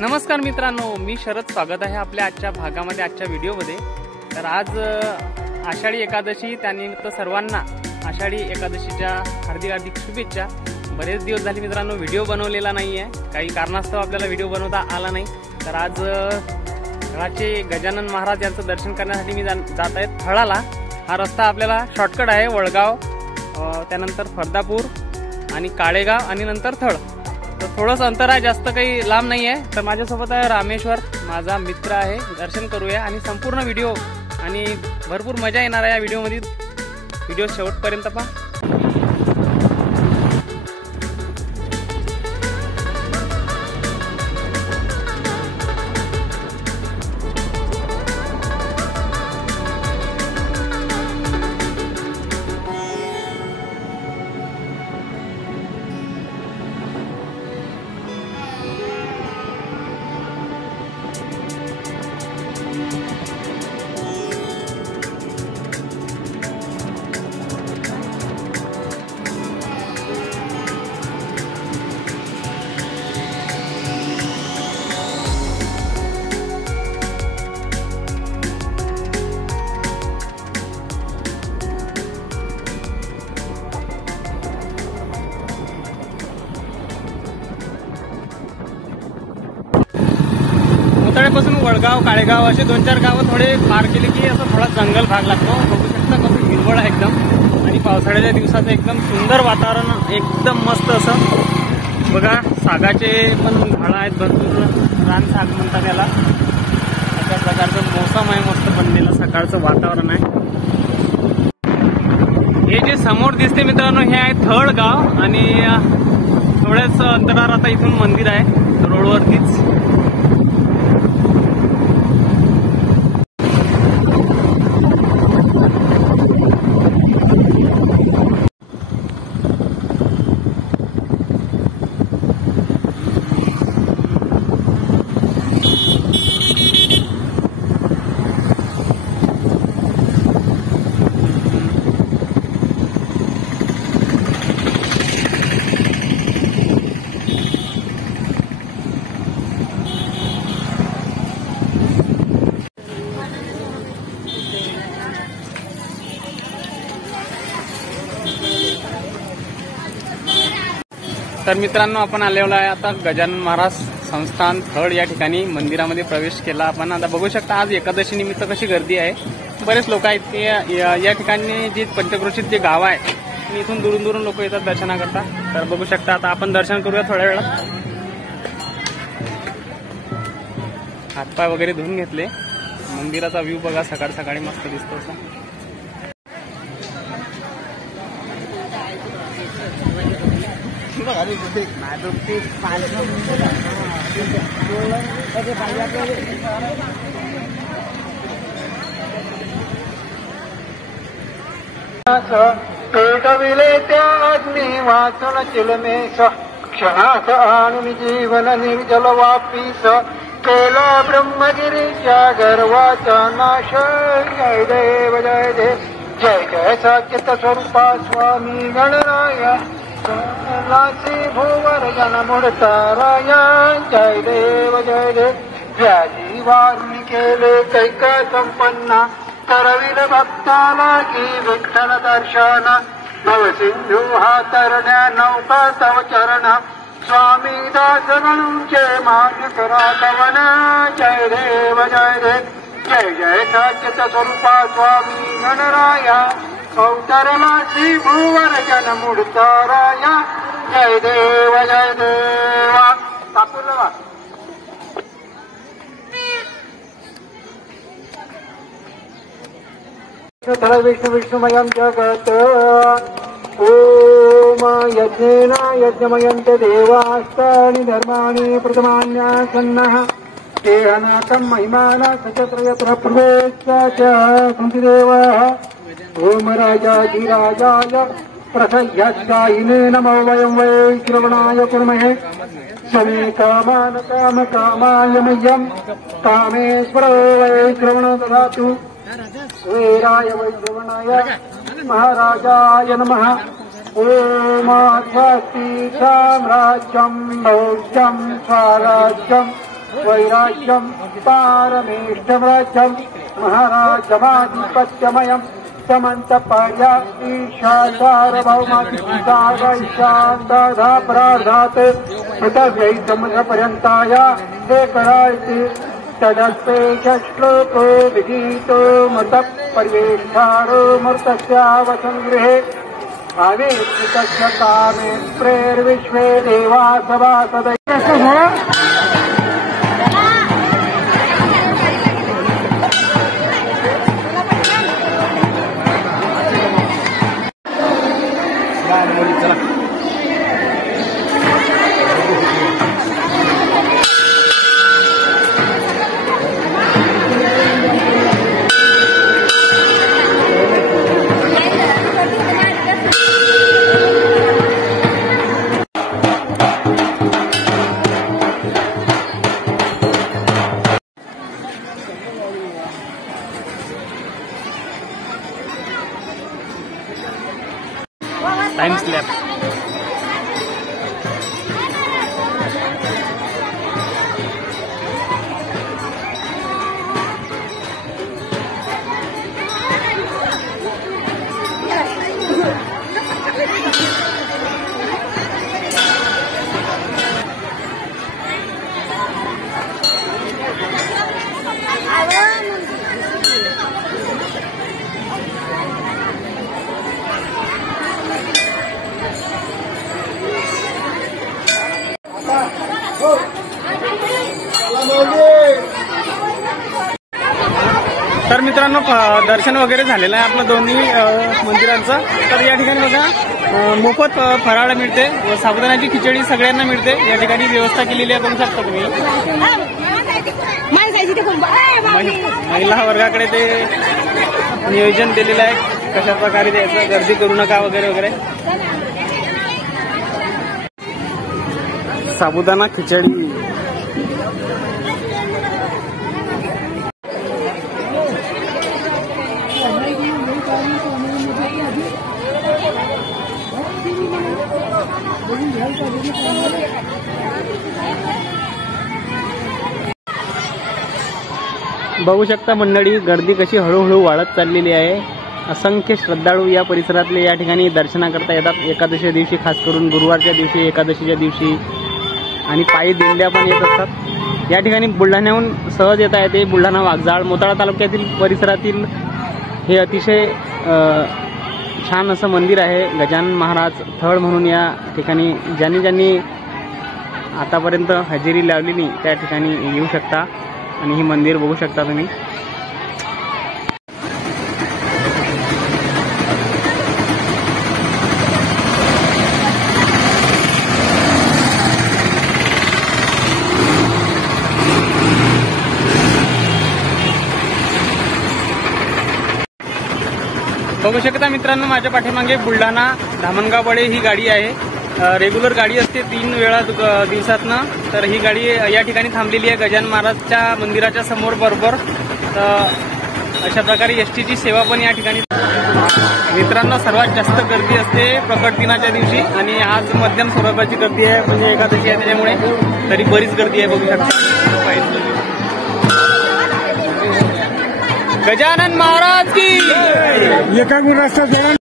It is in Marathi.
नमस्कार मित्रांनो, मी शरद. स्वागत आहे आपल्या आजच्या भागामध्ये, आजच्या व्हिडिओमध्ये. तर आज आषाढी एकादशी, त्यानिमित्त सर्वांना आषाढी एकादशीच्या हार्दिक हार्दिक शुभेच्छा. बरेच दिवस झाले मित्रांनो व्हिडिओ बनवलेला नाही आहे, काही कारणास्तव आपल्याला व्हिडिओ बनवता आला नाही. तर आज थळाचे गजानन महाराज यांचं दर्शन करण्यासाठी मी जात आहे थळाला. हा रस्ता आपल्याला शॉर्टकट आहे, वळगाव, त्यानंतर फरदापूर आणि काळेगाव आणि नंतर थळ. तर थोडंसं अंतर आहे, जास्त काही लांब नाही आहे. तर माझ्यासोबत आहे रामेश्वर, माझा मित्र आहे. दर्शन करूया आणि संपूर्ण व्हिडिओ आणि भरपूर मजा येणार आहे या व्हिडिओमध्ये. व्हिडिओ शेवटपर्यंत पहा. पासून वळगाव, काळेगाव असे 2-4 गावं थोडे पार केले की असं थोडा जंगल भाग लागतो. बघू शकता कसं हिरवळ आहे एकदम. आणि पावसाळ्याच्या दिवसाचं एकदम सुंदर वातावरण, एकदम मस्त असं. बघा, सागाचे पण झाडं आहेत भरपूर, रान साग म्हणतात त्याला. अशा प्रकारचं मोसम आहे, मस्त बनलेलं सकाळचं वातावरण आहे. हे जे समोर दिसते मित्रांनो, हे आहे थळ गाव. आणि थोड्याच अंतरावर आता इथून मंदिर आहे, रोडवरतीच. तर मित्रांनो, आपण आलेलो आहे आता गजानन महाराज संस्थान थळ या ठिकाणी. मंदिरामध्ये प्रवेश केला आपण. आता बघू शकता आज एकादशी निमित्त कशी गर्दी आहे. बरेच लोक आहेत. या ठिकाणी जी पंचक्रोशीत जे गाव आहे, इथून दुरून दुरून लोक येतात दर्शनाकरता. तर बघू शकता आता आपण दर्शन करूया थोड्या वेळात. हातपाय वगैरे धुवून घेतले. मंदिराचा व्ह्यू बघा, सकाळ सकाळी मस्त दिसतो असा. पेटविले त्या अग्नी वाचन चिलमेश, क्षणात आणून जीवन निर्जल वापीस. केला ब्रह्मगिरीच्या गर्वाचा नाश. जय देव जय देव, जय जय सच्चित स्वरूपा स्वामी गणराया. लासी भुवर जन मुडताराया. जय देव जय देव, व्याजी वारुणी केले कैका संपन्ना. करविल भक्ताला की विठ्ठल दर्शन. नवसिंधू हा तरण्या नौका तव चरण. स्वामी दास गणूंचे मान करा कवन. जय देव जय देव, जय जय सच्चित स्वरूपा स्वामी गणराया. अवतरला श्री भुवर जन मुडताराया. जय देव जय देवा. कापूरला विष्णु विष्णुमयं जगत. ओम यज्ञेन यज्ञमयन्ते देवास्तानि धर्माणि प्रथमान्यासन्नः. ते अनाथं महिमाना सचत्र यत्र प्रवेशाच सन्ति देवाः. ओम राजाधिराजाय प्रसह्यस्तायिने नमो वयं वै श्रवणाय कुर्महे. समे कामान काम कामाय मह्यं. कामेश्वरो वै श्रवणो ददातु. वीराय वै श्रवणाय महाराजाय नमः. ओम स्वस्ति साम्राज्यं भौज्यं स्वराज्यं वैराज्यं पारमेष्ठं राज्यं महाराजमाधिपत्यमयं समन्तपर्या ईशासार्वभौमाधिशान्ताधापरार्धात् पृथव्यै समुद्रपर्यन्ताया एकरायति तदस्ते श्लोको विगीतो मृतपर्येष्ठारो मृतस्यावसङ्गृहे आवेशितस्य कामे प्रेर्विश्वे देवा सभासदै टाइम स्लॅब तर मित्रांनो दर्शन वगैरे झालेलं आहे आपलं दोन्ही मंदिरांचं। तर या ठिकाणी बघा मोफत फराळ मिळते व साबुदाण्याची खिचडी सगळ्यांना मिळते। या ठिकाणी व्यवस्था केलेली आहे, बघू शकता तुम्ही। महिला वर्गाकडे ते नियोजन दिलेलं आहे, कशा प्रकारे द्यायचं, गर्दी करू नका वगैरे वगैरे। साबुदाणा खिचडी बघू शकता मंडळी, गर्दी कशी हळूहळू वाढत चाललेली आहे। असंख्य श्रद्धाळू या परिसरातले या ठिकाणी दर्शनाकरता येतात। एकादशीच्या दिवशी, खास करून गुरुवारच्या दिवशी, एकादशीच्या दिवशी आणि पायी दिंड्या पण येत असतात। या ठिकाणी बुलढाण्याहून सहज येता येते। बुलढाणा, वाघजाळ, मोताळा तालुक्यातील परिसरातील हे अतिशय छान असं मंदिर आहे। गजानन महाराज थळ म्हणून या ठिकाणी ज्यांनी आतापर्यंत हजेरी लावलेली त्या ठिकाणी येऊ शकता आणि ही मंदिर बघू शकता तुम्ही। बघू शकता मित्रांनो, माझ्या पाठीमागे बुलढाणा धामणगावकडे ही गाडी आहे। रेग्युलर गाडी असते 3 वेळा दिवसातनं। तर ही गाडी या ठिकाणी थांबलेली आहे गजानन महाराजच्या मंदिराच्या समोर बरोबर। अशा प्रकारे एसटीची सेवा पण या ठिकाणी। मित्रांनो, सर्वात जास्त गर्दी असते प्रकट दिनाच्या दिवशी आणि आज मध्यम स्वरूपाची गर्दी आहे, म्हणजे एकादशी आहे त्याच्यामुळे तरी बरीच गर्दी आहे, बघू शकता। गजानन महाराज की